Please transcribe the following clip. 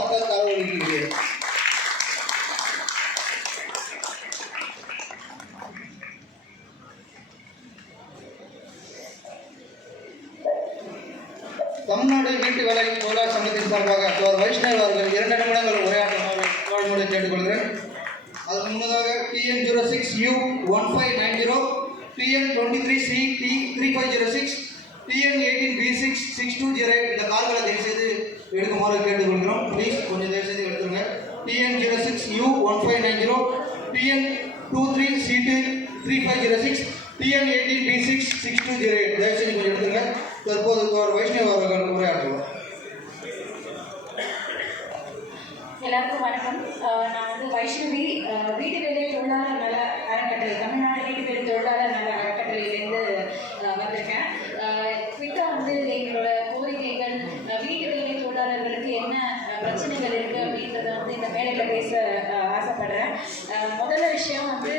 மக்கள் தரவழிக்கிறது. தமிழ்நாடு வீட்டு வேலை தொழிலாளர் சங்கத்தின் சார்பாக வைஷ்ணவ் அவர்கள் 2 நிமிடங்கள் உரையாற்றுமாறு கேட்டுக்கொள்கிறேன். அதற்கு முன்னதாக TN06U1590, TN23CT3506, TN18B6620 இந்த கால்களை தயவுசெய்து எடுக்குமாறு கேட்டுக்கொள்கிறோம். ப்ளீஸ் கொஞ்சம் தயவுசெய்து எடுத்துருங்க. TN06U1590, TN23CT3506, TN18B6620 தயவுசெய்து கொஞ்சம் எடுத்துருங்க. தற்போது வைஷ்ணவ் அவர்கள் உரையாற்றுவார். எல்லாருக்கும் வணக்கம். நான் வந்து வைஷ்ணவி, வீட்டு வேலை தொழிலாளர் நல அறக்கட்டளை, தமிழ்நாடு வீட்டு வேலை தொழிலாளர் நல அறக்கட்டளையிலேருந்து வந்திருக்கேன். குயிக்காக வந்து எங்களோட கோரிக்கைகள், வீட்டு வேலை தொழிலாளர்களுக்கு என்ன பிரச்சனைகள் இருக்குது அப்படின்றத வந்து இந்த மேடையில் பேச ஆசைப்படுறேன். முதல்ல விஷயம் வந்து